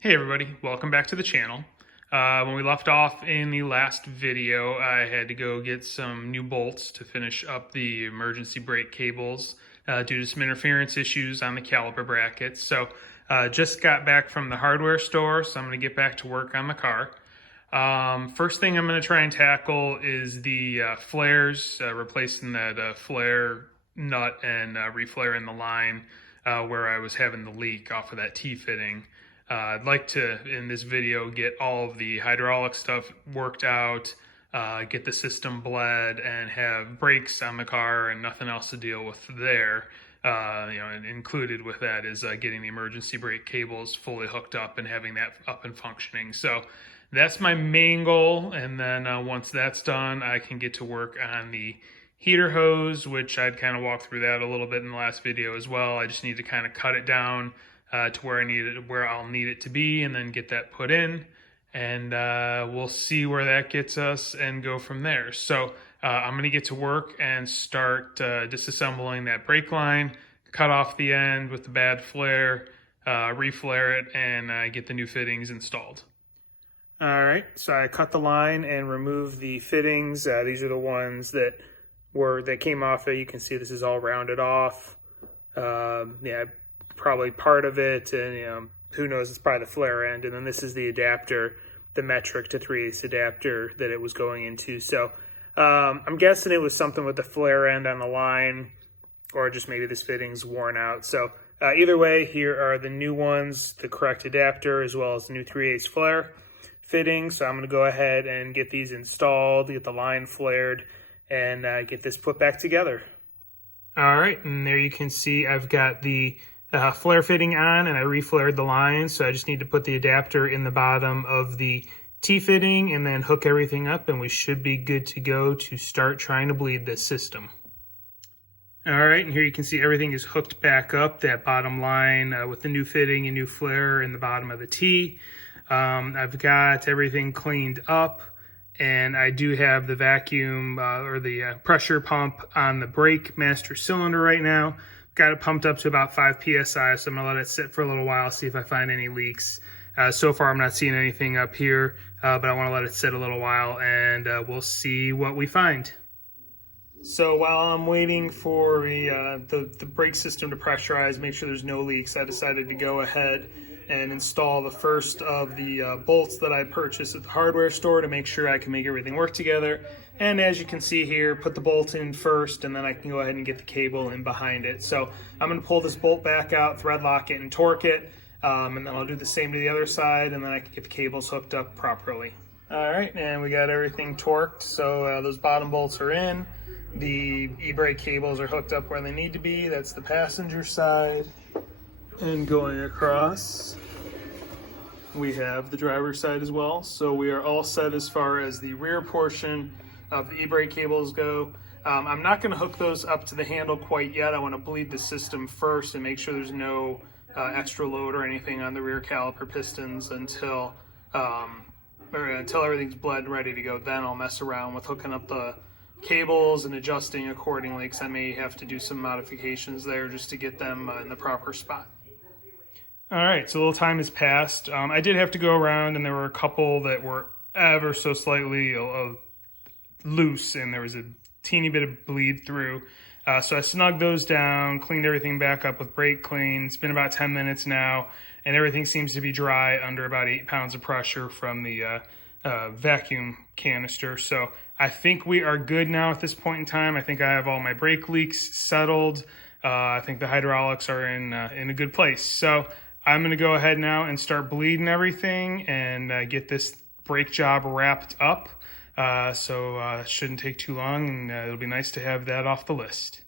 Hey everybody, welcome back to the channel. When we left off in the last video, I had to go get some new bolts to finish up the emergency brake cables due to some interference issues on the caliper brackets. So just got back from the hardware store, so I'm going to get back to work on the car. First thing I'm going to try and tackle is the flares, replacing that flare nut and reflaring the line where I was having the leak off of that T-fitting. I'd like to, in this video, get all of the hydraulic stuff worked out, get the system bled, and have brakes on the car and nothing else to deal with there. And included with that is getting the emergency brake cables fully hooked up and having that up and functioning. So that's my main goal, and then once that's done, I can get to work on the heater hose, which I'd kind of walk through that a little bit in the last video as well. I just need to kind of cut it down to where I'll need it to be, and then get that put in, and we'll see where that gets us and go from there. So I'm going to get to work and start disassembling that brake line, cut off the end with the bad flare, reflare it, and get the new fittings installed. All right, so I cut the line and removed the fittings. These are the ones that came off. You can see this is all rounded off. Probably part of it, and who knows, it's probably the flare end. And then this is the adapter, the metric to 3/8 adapter that it was going into. So I'm guessing it was something with the flare end on the line, or just maybe this fitting's worn out. So either way, here are the new ones, the correct adapter, as well as the new 3/8 flare fitting. So I'm going to go ahead and get these installed, get the line flared, and get this put back together. All right, and there you can see I've got the flare fitting on, and I reflared the line, so I just need to put the adapter in the bottom of the T-fitting and then hook everything up, and we should be good to go to start trying to bleed this system. All right, and here you can see everything is hooked back up, that bottom line with the new fitting and new flare in the bottom of the T. I've got everything cleaned up, and I do have the vacuum or the pressure pump on the brake master cylinder right now. Got it pumped up to about 5 psi, so I'm going to let it sit for a little while, see if I find any leaks. So far, I'm not seeing anything up here, but I want to let it sit a little while, and we'll see what we find. So while I'm waiting for the brake system to pressurize, make sure there's no leaks, I decided to go ahead and install the first of the bolts that I purchased at the hardware store to make sure I can make everything work together. And as you can see here, put the bolt in first, and then I can go ahead and get the cable in behind it. So I'm going to pull this bolt back out, thread lock it, and torque it, and then I'll do the same to the other side, and then I can get the cables hooked up properly. All right, and we got everything torqued, so those bottom bolts are in. The e-brake cables are hooked up where they need to be. That's the passenger side. And going across, we have the driver's side as well. So we are all set as far as the rear portion of the e-brake cables go. I'm not going to hook those up to the handle quite yet. I want to bleed the system first and make sure there's no extra load or anything on the rear caliper pistons until everything's bled and ready to go. Then I'll mess around with hooking up the cables and adjusting accordingly, because I may have to do some modifications there just to get them in the proper spot. All right, so a little time has passed. I did have to go around, and there were a couple that were ever so slightly loose, and there was a teeny bit of bleed through. So I snugged those down, cleaned everything back up with brake clean. It's been about 10 minutes now, and everything seems to be dry under about 8 pounds of pressure from the vacuum canister. So I think we are good now at this point in time. I think I have all my brake leaks settled. I think the hydraulics are in a good place. So I'm going to go ahead now and start bleeding everything and get this brake job wrapped up. So it shouldn't take too long, and it'll be nice to have that off the list.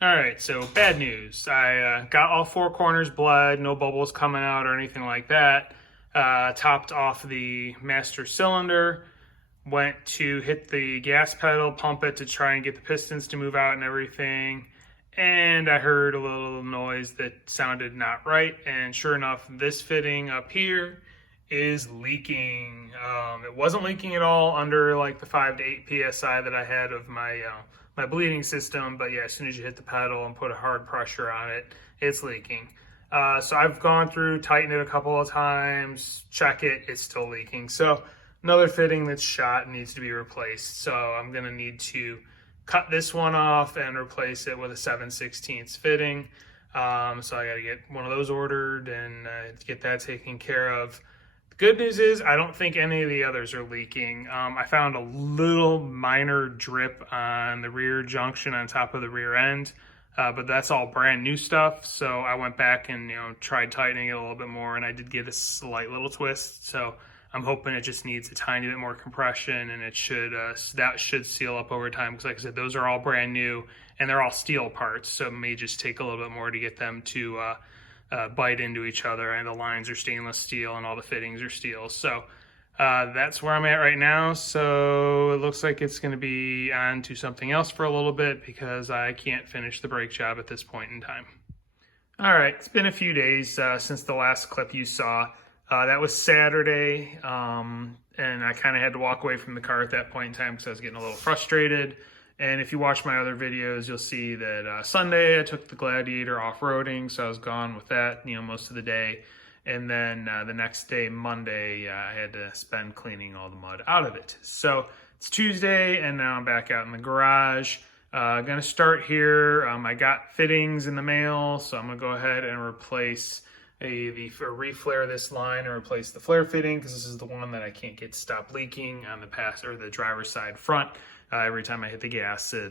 All right, so bad news. I got all 4 corners bled, no bubbles coming out or anything like that. Topped off the master cylinder, went to hit the gas pedal, pump it to try and get the pistons to move out and everything. And I heard a little noise that sounded not right, and sure enough, this fitting up here is leaking. It wasn't leaking at all under like the 5 to 8 psi that I had of my my bleeding system, but yeah, as soon as you hit the pedal and put a hard pressure on it, it's leaking. So I've gone through, tightened it a couple of times, check it, it's still leaking. So another fitting that's shot needs to be replaced. So I'm gonna need to cut this one off and replace it with a 7/16 fitting. So I gotta get one of those ordered and get that taken care of. The good news is I don't think any of the others are leaking. I found a little minor drip on the rear junction on top of the rear end. But that's all brand new stuff. So I went back and tried tightening it a little bit more, and I did get a slight little twist. So I'm hoping it just needs a tiny bit more compression, and it should that should seal up over time. Because like I said, those are all brand new and they're all steel parts. So it may just take a little bit more to get them to bite into each other. And the lines are stainless steel and all the fittings are steel. So that's where I'm at right now. So it looks like it's going to be on to something else for a little bit because I can't finish the brake job at this point in time. All right, it's been a few days since the last clip you saw. That was Saturday, and I kind of had to walk away from the car at that point in time because I was getting a little frustrated. And if you watch my other videos, you'll see that Sunday I took the Gladiator off-roading, so I was gone with that, most of the day. And then the next day, Monday, I had to spend cleaning all the mud out of it. So it's Tuesday, and now I'm back out in the garage. I'm going to start here. I got fittings in the mail, so I'm going to go ahead and replace reflare this line and replace the flare fitting because this is the one that I can't get stopped leaking on the driver's side front. Every time I hit the gas or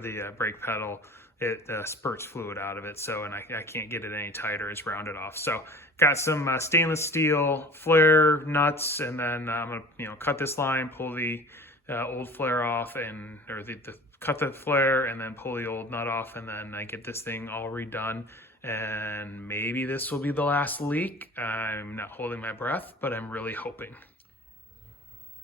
the brake pedal, it spurts fluid out of it. So, and I can't get it any tighter. It's rounded off. So got some stainless steel flare nuts, and then I'm gonna cut this line, pull the old flare off, cut the flare, and then pull the old nut off, and then I get this thing all redone. And maybe this will be the last leak. I'm not holding my breath, but I'm really hoping.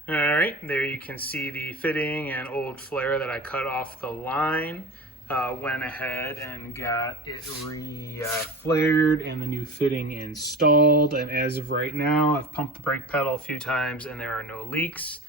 All right, there you can see the fitting and old flare that I cut off the line. Went ahead and got it flared and the new fitting installed. And as of right now, I've pumped the brake pedal a few times and there are no leaks.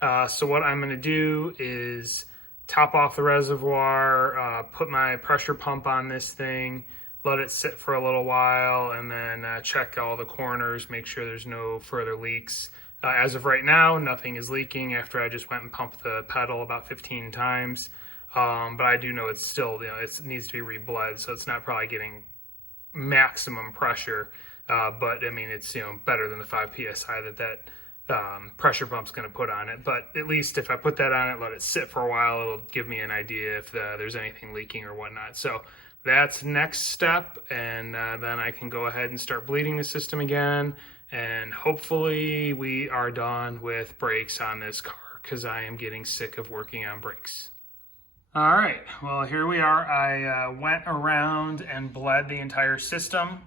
So what I'm gonna do is top off the reservoir, put my pressure pump on this thing, let it sit for a little while, and then check all the corners, make sure there's no further leaks. As of right now, nothing is leaking after I just went and pumped the pedal about 15 times. But I do know it's still, it needs to be re-bled, so it's not probably getting maximum pressure. But I mean, it's, better than the 5 PSI that pressure pump's going to put on it. But at least if I put that on it, let it sit for a while, it'll give me an idea if there's anything leaking or whatnot. So that's next step. And then I can go ahead and start bleeding the system again. And hopefully we are done with brakes on this car because I am getting sick of working on brakes. All right, well, here we are. I went around and bled the entire system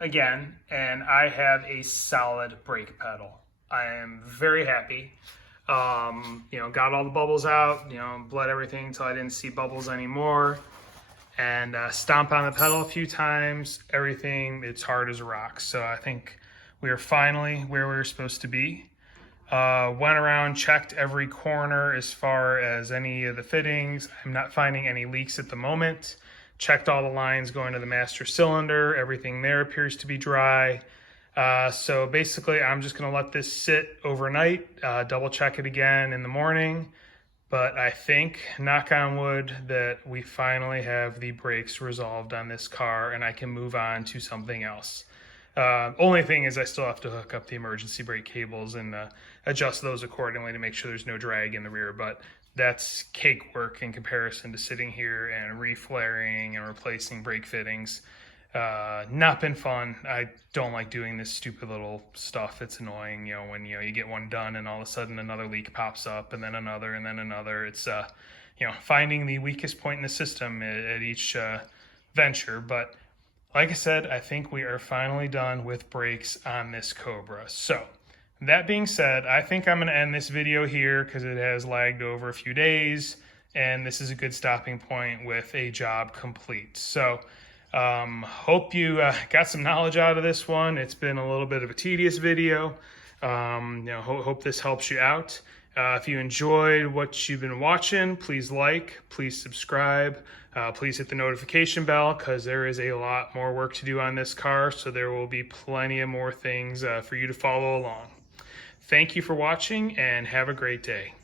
again, and I have a solid brake pedal. I am very happy. Got all the bubbles out, bled everything until I didn't see bubbles anymore, and stomp on the pedal a few times. Everything, it's hard as a rock. So I think we are finally where we're supposed to be. Went around, checked every corner as far as any of the fittings. I'm not finding any leaks at the moment. Checked all the lines going to the master cylinder. Everything there appears to be dry. So basically, I'm just going to let this sit overnight, double check it again in the morning. But I think, knock on wood, that we finally have the brakes resolved on this car and I can move on to something else. Only thing is I still have to hook up the emergency brake cables and adjust those accordingly to make sure there's no drag in the rear, but that's cake work in comparison to sitting here and reflaring and replacing brake fittings. Not been fun. I don't like doing this stupid little stuff. It's annoying, when you get one done and all of a sudden another leak pops up and then another and then another. It's finding the weakest point in the system at each venture, but like I said, I think we are finally done with brakes on this Cobra. So that being said, I think I'm going to end this video here because it has lagged over a few days and this is a good stopping point with a job complete. So hope you got some knowledge out of this one. It's been a little bit of a tedious video. Hope this helps you out. If you enjoyed what you've been watching, please like, please subscribe, please hit the notification bell because there is a lot more work to do on this car, so there will be plenty of more things for you to follow along. Thank you for watching and have a great day.